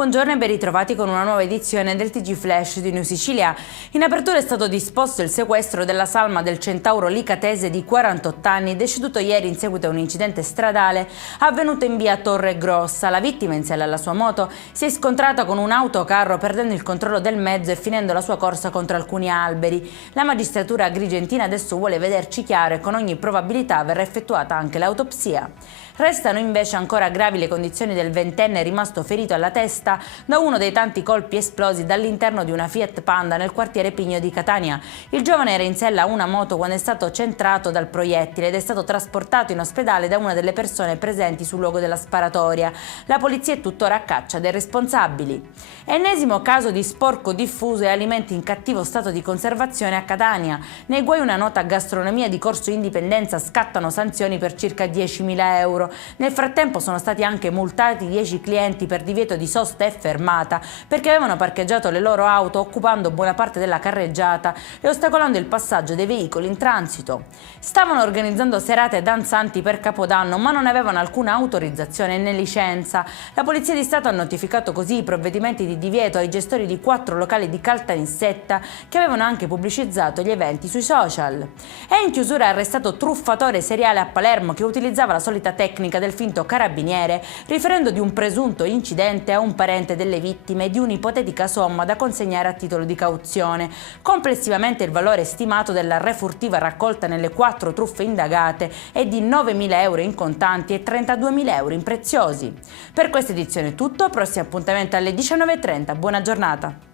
Buongiorno e ben ritrovati con una nuova edizione del TG Flash di New Sicilia. In apertura è stato disposto il sequestro della salma del centauro licatese di 48 anni, deceduto ieri in seguito a un incidente stradale avvenuto in via Torre Grossa. La vittima, in sella alla sua moto, si è scontrata con un autocarro perdendo il controllo del mezzo e finendo la sua corsa contro alcuni alberi. La magistratura agrigentina adesso vuole vederci chiaro e con ogni probabilità verrà effettuata anche l'autopsia. Restano invece ancora gravi le condizioni del ventenne rimasto ferito alla testa da uno dei tanti colpi esplosi dall'interno di una Fiat Panda nel quartiere Pigno di Catania. Il giovane era in sella a una moto quando è stato centrato dal proiettile ed è stato trasportato in ospedale da una delle persone presenti sul luogo della sparatoria. La polizia è tuttora a caccia dei responsabili. Ennesimo caso di sporco diffuso e alimenti in cattivo stato di conservazione a Catania. Nei guai una nota gastronomia di Corso Indipendenza, scattano sanzioni per circa 10.000 euro. Nel frattempo sono stati anche multati 10 clienti per divieto di sosta e fermata perché avevano parcheggiato le loro auto occupando buona parte della carreggiata e ostacolando il passaggio dei veicoli in transito. Stavano organizzando serate danzanti per Capodanno ma non avevano alcuna autorizzazione né licenza. La Polizia di Stato ha notificato così i provvedimenti di divieto ai gestori di 4 locali di Caltanissetta che avevano anche pubblicizzato gli eventi sui social. È in chiusura arrestato truffatore seriale a Palermo che utilizzava la solita tecnica del finto carabiniere riferendo di un presunto incidente a un parente delle vittime e di un'ipotetica somma da consegnare a titolo di cauzione. Complessivamente il valore stimato della refurtiva raccolta nelle 4 truffe indagate è di 9.000 euro in contanti e 32.000 euro in preziosi. Per questa edizione è tutto, prossimo appuntamento alle 19:30, buona giornata!